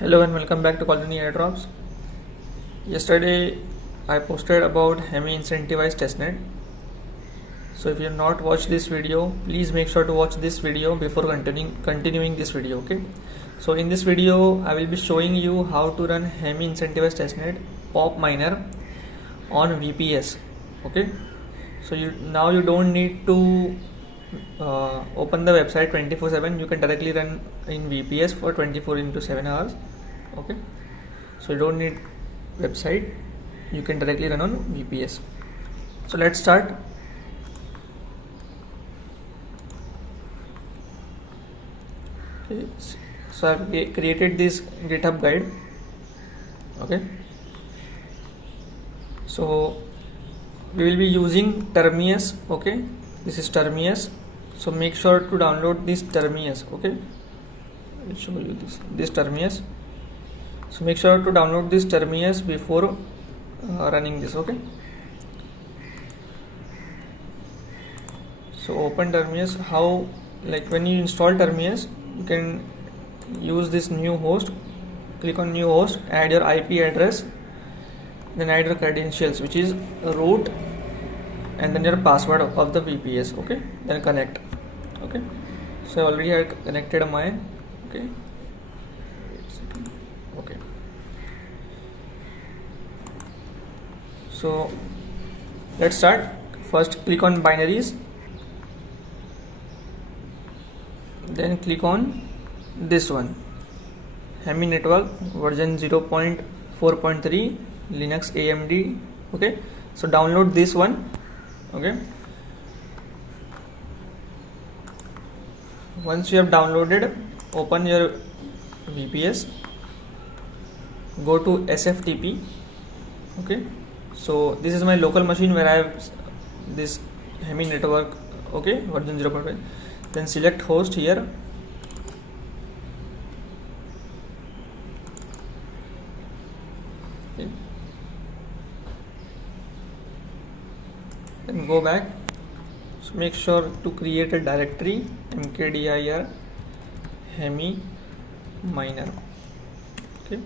Hello and welcome back to Colony Airdrops. Yesterday I posted about Hemi incentivized testnet. So if you have not watched this video, please make sure to watch this video before continuing this video. Okay. So in this video I will be showing you how to run Hemi incentivized testnet pop miner on VPS. Okay. So now you don't need to open the website 24/7. You can directly run in VPS for 24/7 hours. Okay, so you don't need website, you can directly run on VPS. So let's start. Okay, so I've created this GitHub guide. Okay, so we will be using Termius. Okay, this is Termius, so make sure to download this Termius. Okay, I'll show you this Termius. So make sure to download this Termius before running this. Okay, so open Termius. How, like when you install Termius, you can use this new host. Click on new host, add your IP address, then add your credentials, which is root and then your password of the VPS. Okay, then connect. Okay, so I already had connected mine. Okay, okay, so let's start. First click on binaries, then click on this one, Hemi network version 0.4.3 Linux AMD. Okay, so download this one. Okay, once you have downloaded, open your VPS, go to SFTP. Okay, so this is my local machine where I have this Hemi network. Okay, version 0.5. Then select host here. Okay, then go back. So make sure to create a directory mkdir Hemi miner. Okay,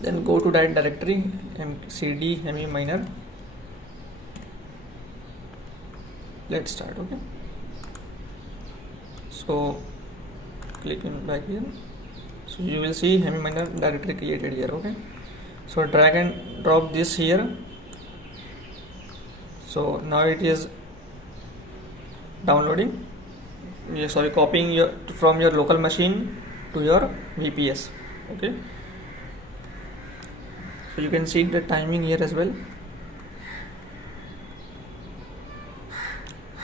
then go to that directory cd Hemi miner. Let's start. Okay, so click in back here, so you will see Hemi miner directory created here. Okay, so drag and drop this here. So now it is downloading. Sorry, copying from your local machine to your VPS. Okay, so you can see the timing here as well.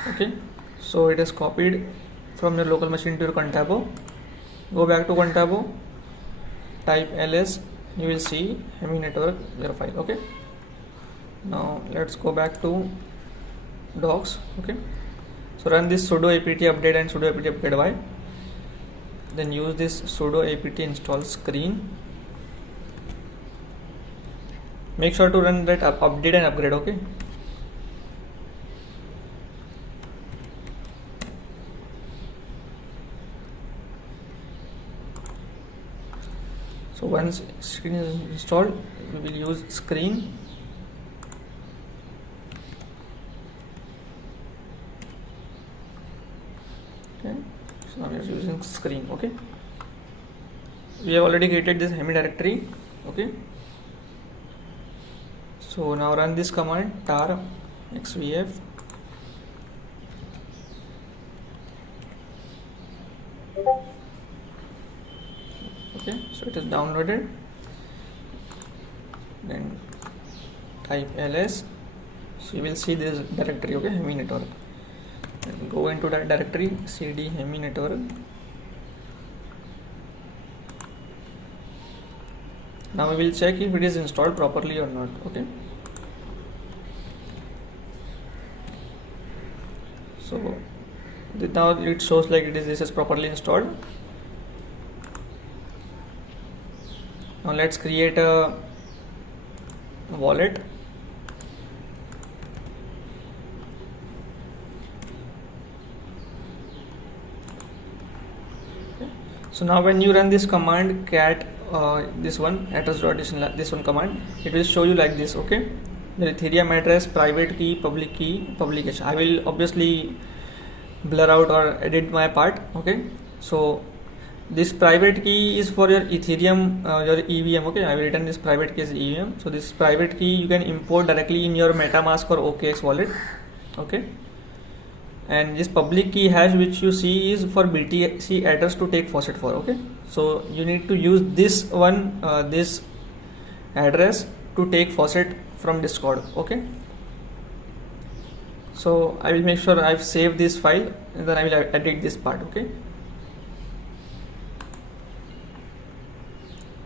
Okay, so it is copied from your local machine to your Contabo. Go back to Contabo, type ls, you will see Hemi network your file. Okay, now let's go back to docs. Okay, so run this sudo apt update and sudo apt upgrade y, then use this sudo apt install screen. Make sure to run that update and upgrade. Okay, so once screen is installed, we will use screen. Okay, so now we are using screen. Okay, we have already created this Hemi directory. Okay, so now run this command tar xvf. Okay, so it is downloaded. Then type ls, so you will see this directory. Okay, Hemi network. And go into that directory cd Hemi network. Now we will check if it is installed properly or not. Okay, so now it shows like this is properly installed. Now let's create a wallet. So now when you run this command cat this one address.addition, this one command, it will show you like this. Okay, the Ethereum address, private key, publication. I will obviously blur out or edit my part. Okay, so this private key is for your Ethereum, your EVM. Okay, I have written this private key as EVM. So this private key you can import directly in your MetaMask or OKX wallet. Okay, and this public key hash which you see is for BTC address to take Faucet for. Okay, so you need to use this one, this address to take Faucet from Discord. Okay, so I will make sure I've saved this file and then I will edit this part. Okay.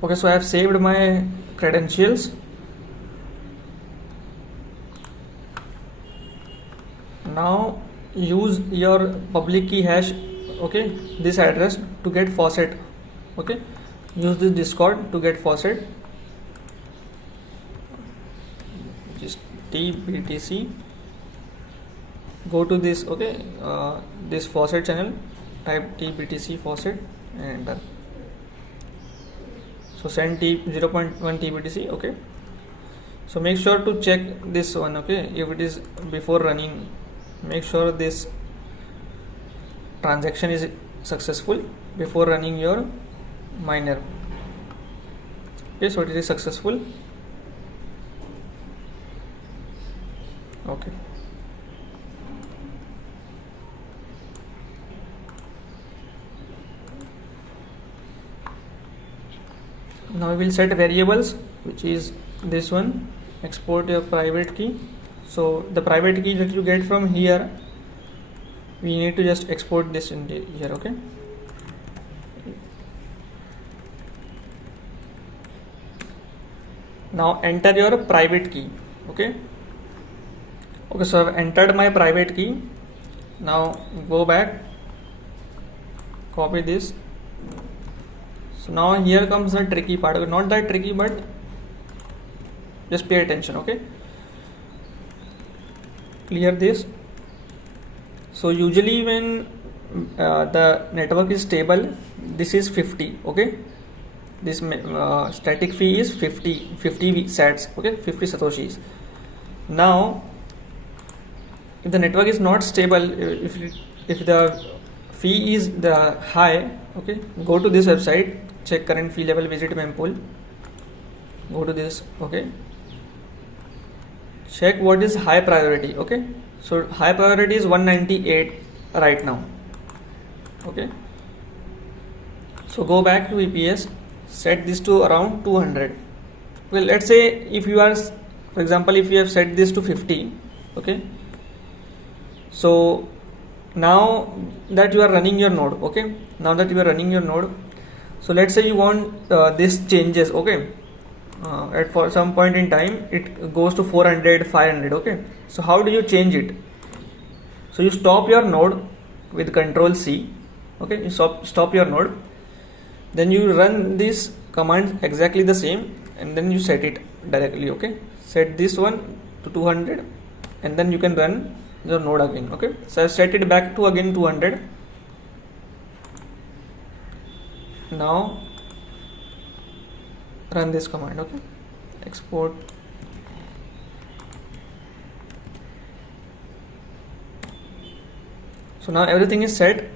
Okay, so I have saved my credentials. Now use your public key hash, okay, this address to get Faucet. Okay, use this Discord to get Faucet, just tbtc, go to this, okay, this Faucet channel, type tbtc Faucet and done. So send 0.1 tbtc. Okay, so make sure to check this one. Okay, if it is before running, make sure this transaction is successful before running your miner. Okay, so it is successful. Okay, now we will set variables, which is this one, export your private key. So the private key that you get from here, we need to just export this in here. Okay, now enter your private key. Okay, so I've entered my private key. Now go back, copy this. So now here comes the tricky part. Not that tricky, but just pay attention. Okay, clear this. So usually when the network is stable, this is 50. Okay, this static fee is 50 sats. Okay, 50 satoshis. Now if the network is not stable, if the fee is the high, okay, go to this website, check current fee level, visit mempool, go to this. Okay, check what is high priority. Okay, so high priority is 198 right now. Okay, so go back to VPS, set this to around 200. Well, let's say if you are, for example, if you have set this to 50. Okay, so now that you are running your node, okay, so let's say you want this changes. Okay, at for some point in time it goes to 400, 500. Okay, so how do you change it? So you stop your node with Control C. Okay, you stop your node, then you run this command exactly the same, and then you set it directly. Okay, set this one to 200, and then you can run your node again. Okay, so I've set it back to again 200. Now run this command. Okay, export. So now everything is set.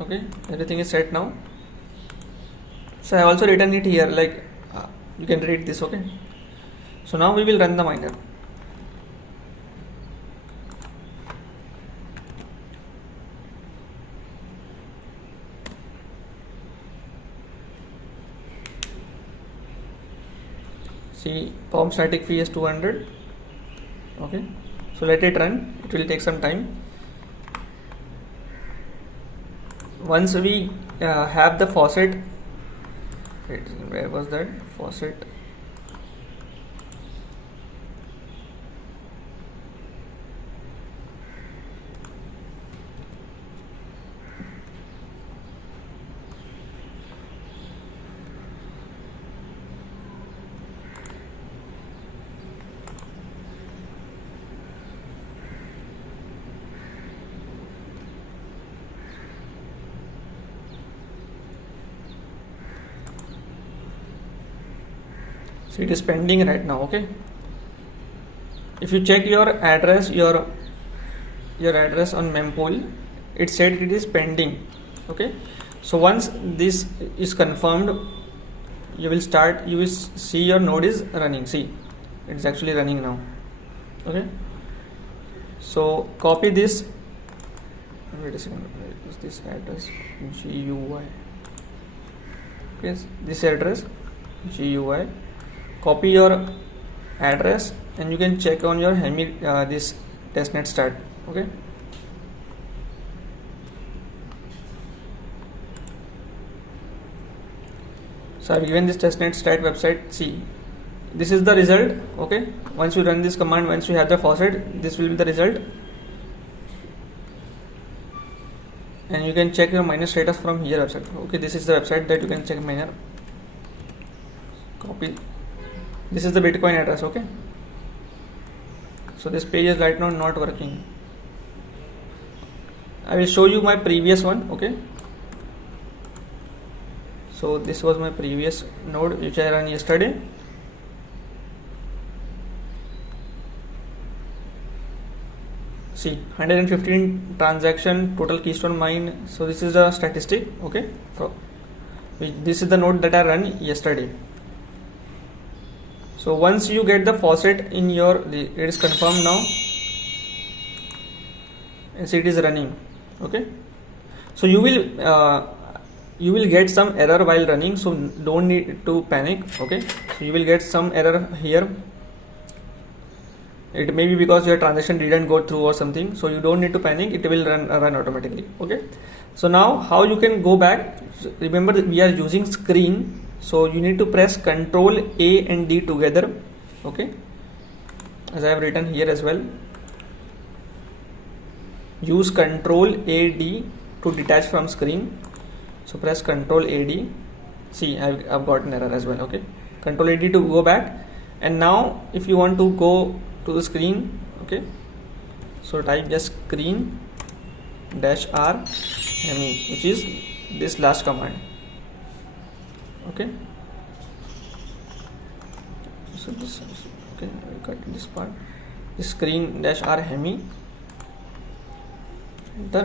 Okay, everything is set now. So I have also written it here, like you can read this. Okay, so now we will run the miner. See, POM static fee is 200. Okay, so let it run, it will take some time. Once we have the Faucet, where was that Faucet? So it is pending right now. Okay, if you check your address, your address on mempool, it said it is pending. Okay, so once this is confirmed, you will see your node is running. See, it's actually running now. Okay, so copy this. Wait a second, where is this address? GUI. Okay, this address GUI. Copy your address and you can check on your Hemi this testnet start. Okay, so I've given this testnet stat website. See, this is the result. Okay, once you run this command, once you have the faucet, this will be the result, and you can check your miner status from here website. Okay, this is the website that you can check miner. Copy. This is the Bitcoin address. Okay, so this page is right now not working. I will show you my previous one. Okay, so this was my previous node which I ran yesterday. See, 115 transaction, total keystone mine. So this is the statistic. Okay, so this is the node that I ran yesterday. So once you get the faucet in your, it is confirmed now, and see it is running. Okay, so you will get some error while running, so don't need to panic. Okay, so you will get some error here. It may be because your transaction didn't go through or something, so you don't need to panic. It will run automatically. Okay, so now how you can go back? So remember that we are using screen, so you need to press Control A and D together. Okay, as I have written here as well. Use Control A D to detach from screen. So press Control A D. See, I've got an error as well. Okay, Control A D to go back. And now if you want to go to the screen, okay, so type just screen -r Hemi, which is this last command. Okay, so this, okay, I cut this part, this screen -r Hemi, enter,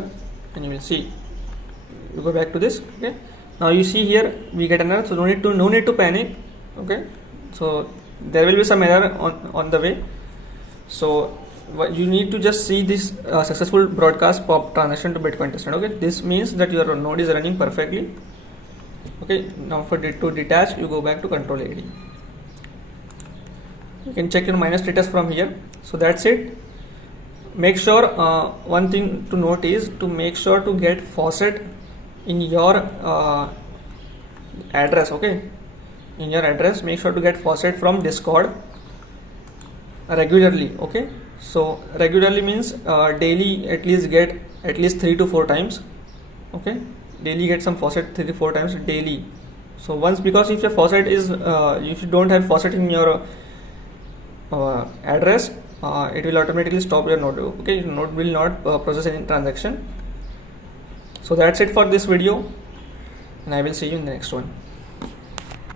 and you will see, you go back to this. Okay, now you see here we get an error, so no need to panic. Okay, so there will be some error on the way. So you need to just see this successful broadcast pop transaction to Bitcoin testnet. Okay, this means that your node is running perfectly. Okay, now to detach, you go back to Control A D. You can check your miner status from here. So that's it. Make sure, one thing to note is to make sure to get faucet in your address. Okay, in your address, make sure to get faucet from Discord regularly. Okay, so regularly means daily, at least get at least 3 to 4 times. Okay, daily get some faucet 3 to 4 times daily. So once, because if your faucet is if you don't have faucet in your address, it will automatically stop your node. Okay, your node will not process any transaction. So that's it for this video, and I will see you in the next one.